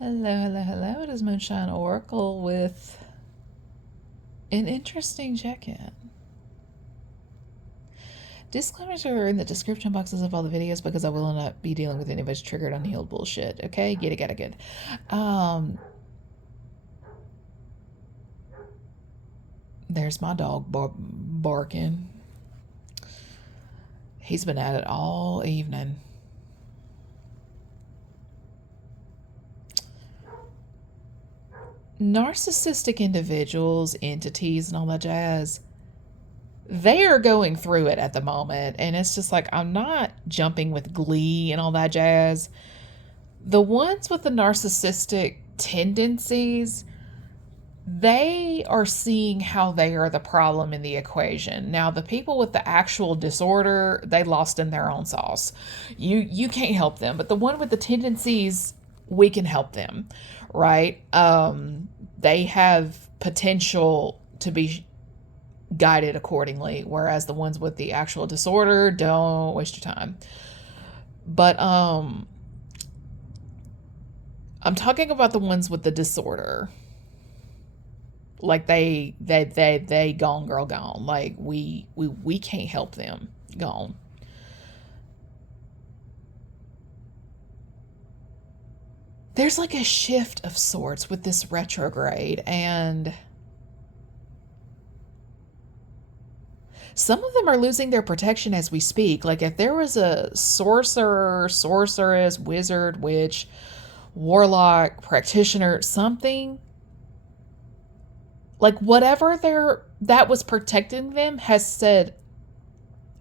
Hello, hello, hello. It is Moonshine Oracle with an interesting check in. Disclaimers are in the description boxes of all the videos because I will not be dealing with anybody's triggered, unhealed bullshit. Okay? Get it, good. There's my dog barking. He's been at it all evening. Narcissistic individuals, entities, and all that jazz, they are going through it at the moment. And it's just like, I'm not jumping with glee and all that jazz. The ones with the narcissistic tendencies, they are seeing how they are the problem in the equation. Now, the people with the actual disorder, they lost in their own sauce. You can't help them, but the one with the tendencies, we can help them, right? They have potential to be guided accordingly, whereas the ones with the actual disorder, don't waste your time. But I'm talking about the ones with the disorder. Like they gone, girl, gone. Like we can't help them. Gone. There's like a shift of sorts with this retrograde, and some of them are losing their protection as we speak. Like if there was a sorcerer, sorceress, wizard, witch, warlock, practitioner, something, like whatever that was protecting them has said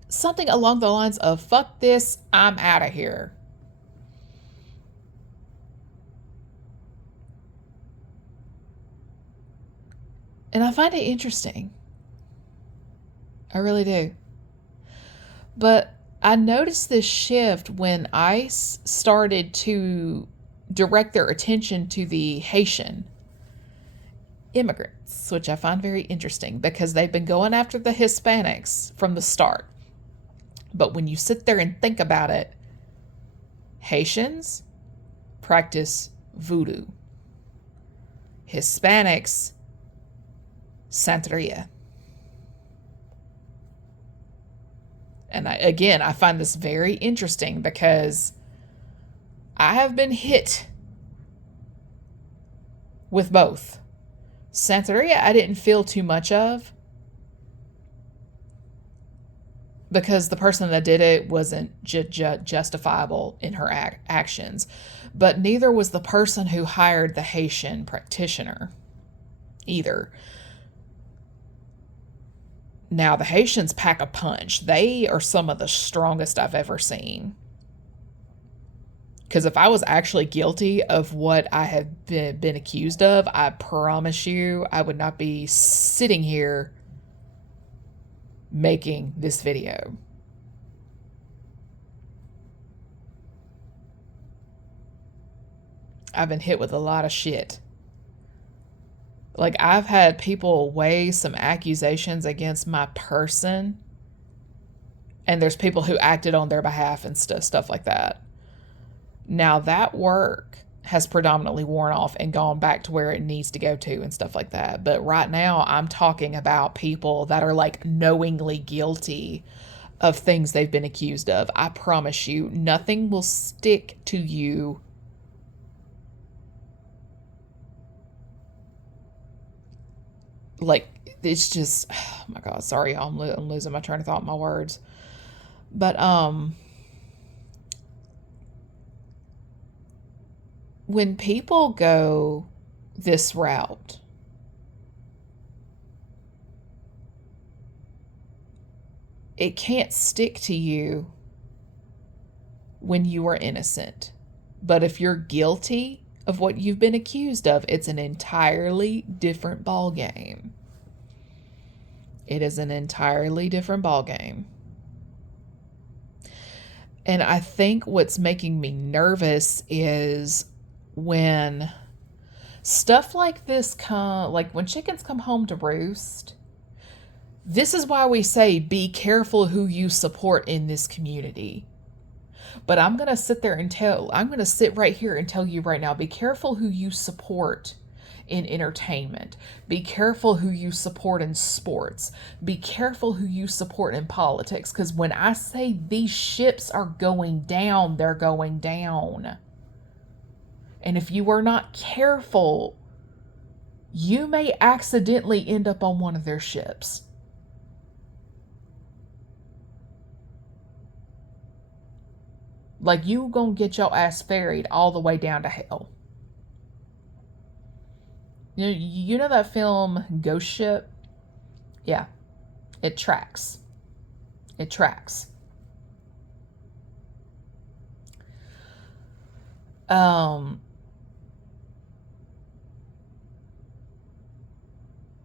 something along the lines of fuck this, I'm out of here. And I find it interesting. I really do. But I noticed this shift when ICE started to direct their attention to the Haitian immigrants, which I find very interesting because they've been going after the Hispanics from the start. But when you sit there and think about it, Haitians practice voodoo, Hispanics, Santeria. And I find this very interesting because I have been hit with both. Santeria, I didn't feel too much of because the person that did it wasn't justifiable in her actions. But neither was the person who hired the Haitian practitioner either. Now, the Haitians pack a punch. They are some of the strongest I've ever seen. Because if I was actually guilty of what I have been accused of, I promise you I would not be sitting here making this video. I've been hit with a lot of shit. Like, I've had people weigh some accusations against my person, and there's people who acted on their behalf and stuff like that. Now, that work has predominantly worn off and gone back to where it needs to go to and stuff like that. But right now, I'm talking about people that are like knowingly guilty of things they've been accused of. I promise you, nothing will stick to you. Like, it's just, oh my God, sorry, I'm losing my train of thought, my words. But, when people go this route, it can't stick to you when you are innocent. But if you're guilty of what you've been accused of, it's an entirely different ball game. It is an entirely different ball game. And I think what's making me nervous is when stuff like this like when chickens come home to roost. This is why we say be careful who you support in this community. But I'm going to sit right here and tell you right now, be careful who you support in entertainment. Be careful who you support in sports. Be careful who you support in politics. Because when I say these ships are going down, they're going down. And if you are not careful, you may accidentally end up on one of their ships. Like, you gonna get your ass ferried all the way down to hell. You know that film Ghost Ship? Yeah, it tracks. It tracks. Um,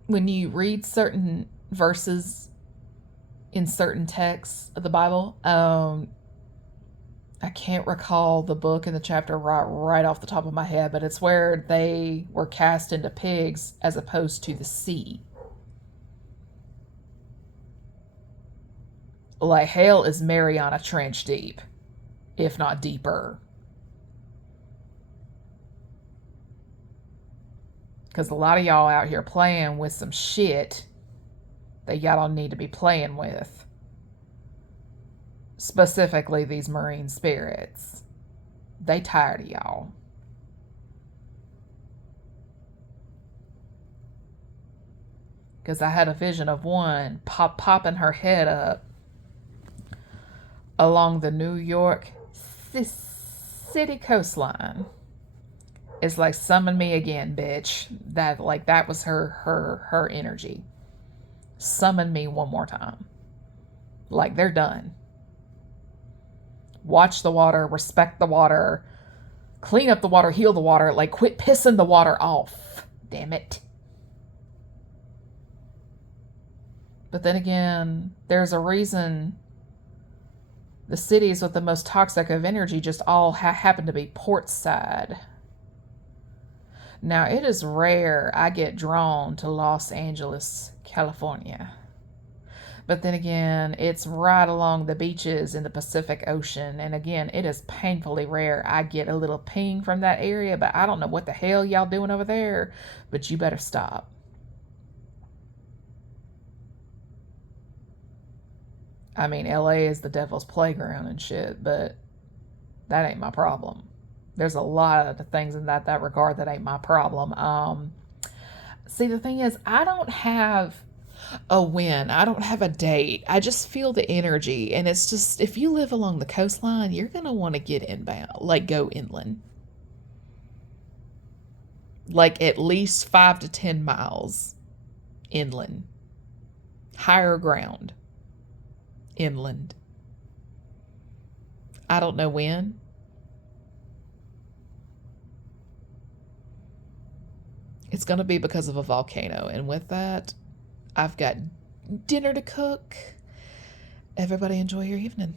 when you read certain verses in certain texts of the Bible, I can't recall the book and the chapter right off the top of my head, but it's where they were cast into pigs as opposed to the sea. Like, hell is Mariana Trench deep, if not deeper. Because a lot of y'all out here playing with some shit that y'all don't need to be playing with. Specifically, these marine spirits. They tired of y'all. Because I had a vision of one popping her head up along the New York City coastline. It's like, summon me again, bitch. That was her energy. Summon me one more time. Like, they're done. Watch the water, respect the water, clean up the water, heal the water. Like, quit pissing the water off. Damn it. But then again, there's a reason the cities with the most toxic of energy just all happen to be port side. Now, it is rare I get drawn to Los Angeles, California. But then again, it's right along the beaches in the Pacific Ocean. And again, it is painfully rare I get a little ping from that area, but I don't know what the hell y'all doing over there, but you better stop. I mean, LA is the devil's playground and shit, but that ain't my problem. There's a lot of things in that regard that ain't my problem. See, the thing is, I don't have a win. I don't have a date. I just feel the energy. And it's just, if you live along the coastline, you're going to want to get inbound, like go inland. Like at least 5 to 10 miles inland. Higher ground inland. I don't know when. It's going to be because of a volcano. And with that, I've got dinner to cook. Everybody enjoy your evening.